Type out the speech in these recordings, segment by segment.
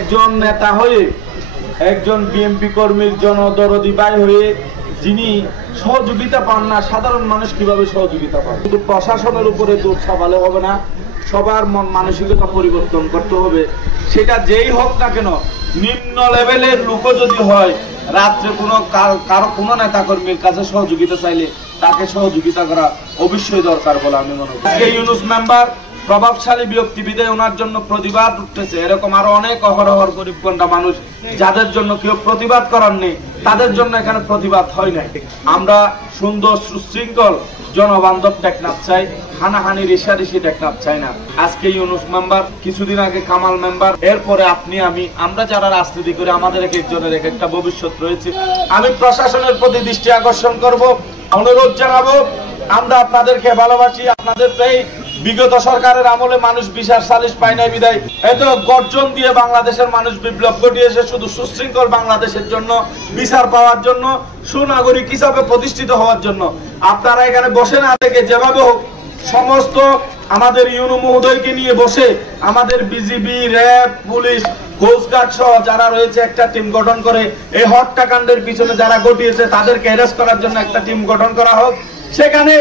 একজন নেতা হয়ে, একজন বিএনপি কর্মীর জনদরদি ভাই হয়ে যিনি সহযোগিতা পান না, সাধারণ মানুষ কিভাবে সহযোগিতা পান? শুধু প্রশাসনের উপরে দোষ চাপালে হবে না, সবার মন মানসিকতা পরিবর্তন করতে হবে। সেটা যেই হোক না কেন, নিম্ন লেভেলের লোকও যদি হয়, রাত্রে কারো কোনো নেতা কর্মীর কাছে সহযোগিতা চাইলে তাকে সহযোগিতা করা অবশ্যই দরকার বলে আমি মনে করি। ইউনূস মেম্বার প্রভাবশালী ব্যক্তি বিদায় ওনার জন্য প্রতিবাদ উঠতেছে। এরকম আরো অনেক অহরহর গরিবগণ্ডা মানুষ যাদের জন্য কেউ প্রতিবাদ করার নেই, তাদের জন্য এখানে প্রতিবাদ হয় নাই। আমরা সুন্দর সুশৃঙ্খল জনবান্ধব টেকনাফ চাই, হানাহানি রেশারেশি টেকনাফ চাই না। আজকে ইউনূস মেম্বার, কিছুদিন আগে কামাল মেম্বার, এরপরে আপনি আমরা যারা রাজনীতি করি আমাদের এক একজনের এক একটা ভবিষ্যৎ রয়েছে। আমি প্রশাসনের প্রতি দৃষ্টি আকর্ষণ করব, অনুরোধ জানাবো, আমরা আপনাদেরকে ভালোবাসি। আপনাদের এই বিগত সরকারের আমলে মানুষ বিচার সালিশ পায় নাই বিদায় এত গর্জন দিয়ে বাংলাদেশের মানুষ বিপ্লব ঘটিয়েছে শুধু সুশৃঙ্খল বাংলাদেশের জন্য, বিচার পাওয়ার জন্য, সুনাগরিক হিসাবে প্রতিষ্ঠিত হওয়ার জন্য। আপনারা এখানে বসে না থেকে যেভাবে হোক সমস্ত আমাদের ইউনূস মহোদয়কে নিয়ে বসে আমাদের বিজিবি, র্যাব, পুলিশ, কোস্টগার্ড সহ যারা রয়েছে একটা টিম গঠন করে এই হত্যাকাণ্ডের পিছনে যারা ঘটিয়েছে তাদেরকে অ্যারেস্ট করার জন্য একটা টিম গঠন করা হোক। সেখানে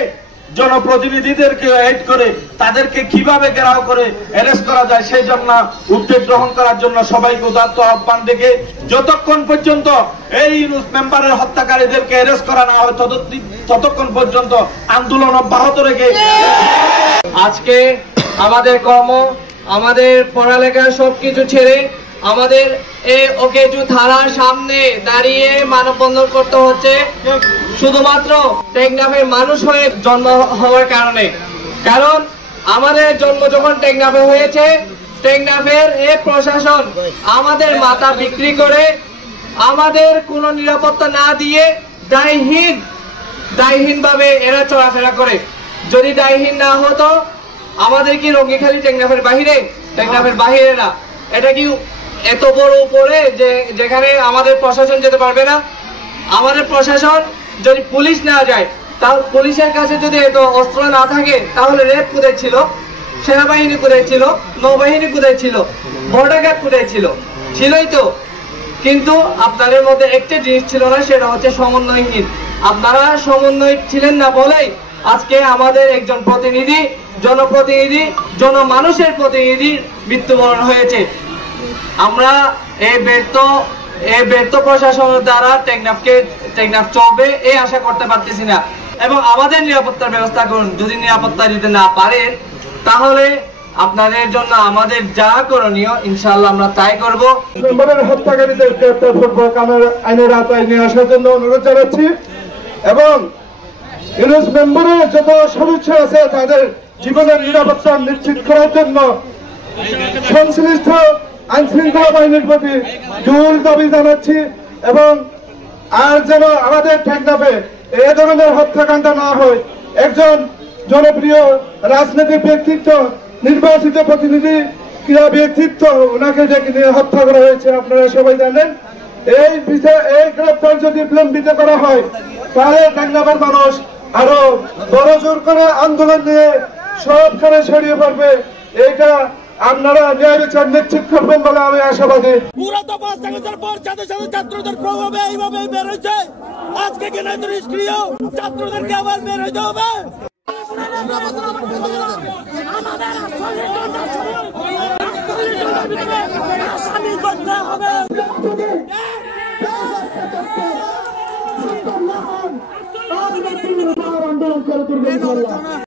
জনপ্রতিনিধিদেরকে এড করে তাদেরকে কিভাবে ঘেরাও করে অ্যারেস্ট করা যায় সেই জন্য উদ্যোগ গ্রহণ করার জন্য সবাইকে উদাত্ত আহ্বান ডেকে যতক্ষণ পর্যন্ত এই ইউনূস মেম্বারের হত্যাকারীদেরকে অ্যারেস্ট করা না হয় ততক্ষণ পর্যন্ত আন্দোলন অব্যাহত রেখে আজকে আমাদের কর্ম, আমাদের পড়ালেখা সবকিছু ছেড়ে আমাদের এই ওকেজু থানার সামনে দাঁড়িয়ে মানববন্ধন করতে হচ্ছে শুধুমাত্র টেকনাফের মানুষ হয়ে জন্ম হওয়ার কারণে। কারণ আমাদের জন্ম যখন টেকনাফে হয়েছে, টেকনাফের এই প্রশাসন আমাদের মাথা বিক্রি করে আমাদের কোনো নিরাপত্তা না দিয়ে দায়হীন ভাবে এরা চলাফেরা করে। যদি দায়হীন না হতো আমাদের কি রঙ্গিখালি টেকনাফের বাহিরে না, এটা কি এত বড় উপরে যে যেখানে আমাদের প্রশাসন যেতে পারবে না? আমাদের প্রশাসন যদি পুলিশ না যায়, তাহলে পুলিশের কাছে যদি এত অস্ত্র না থাকে তাহলে রেড কোথায় ছিল, সেনাবাহিনী কোথায় ছিল, নৌবাহিনী কোথায় ছিল, বর্ডার গার্ড কোথায় ছিল? ছিলই তো। কিন্তু আপনাদের মধ্যে একটা জিনিস ছিল না, সেটা হচ্ছে সমন্বয়হীন। আপনারা সমন্বয় ছিলেন না বলেই আজকে আমাদের একজন প্রতিনিধি, জনপ্রতিনিধি, জনমানুষের প্রতিনিধির মৃত্যুবরণ হয়েছে। আমরা এই ব্যর্থ প্রশাসনের দ্বারা টেকনাফ চলবে এই আশা করতে পারতেছি না। এবং আমাদের নিরাপত্তার ব্যবস্থা করুন। যদি নিরাপত্তা দিতে না পারেন তাহলে আপনাদের জন্য আমাদের যা করণীয় ইনশাআল্লাহ আমরা তাই করব। মেম্বারের হত্যাকারীদের গ্রেপ্তার পূর্বক আইনের আওতায় নিয়ে আসার জন্য অনুরোধ জানাচ্ছি এবং ইউনূস মেম্বারের যত সদস্য আছে তাদের জীবনের নিরাপত্তা নিশ্চিত করার জন্য সংশ্লিষ্ট আইন শৃঙ্খলা বাহিনীর প্রতি জোর দাবি জানাচ্ছি এবং আর যেন আমাদের টেকনাফে এ ধরনের হত্যাকাণ্ড না হয়। একজন জনপ্রিয় রাজনৈতিক ব্যক্তিত্ব, নির্বাচিত প্রতিনিধি, ক্রীড়া ব্যক্তিত্ব, ওনাকে যে হত্যা করা হয়েছে আপনারা সবাই জানেন। এই গ্রেপ্তার যদি বিলম্বিত করা হয় তাহলে টেকনাফের মানুষ আরো বড় জোর করে আন্দোলন নিয়ে সবখানে ছড়িয়ে পড়বে। এইটা আপনারা ন্যায় বিচার নিশ্চিত করবেন বলে আমি আশাবাদী। ছাত্রদের প্রভাবে এইভাবে বের হয়েছে। আজকে কিনা নিষ্ক্রিয় ছাত্রদেরকে আবার বের হইতে হবে। আন্দোলন করে তুলবেন।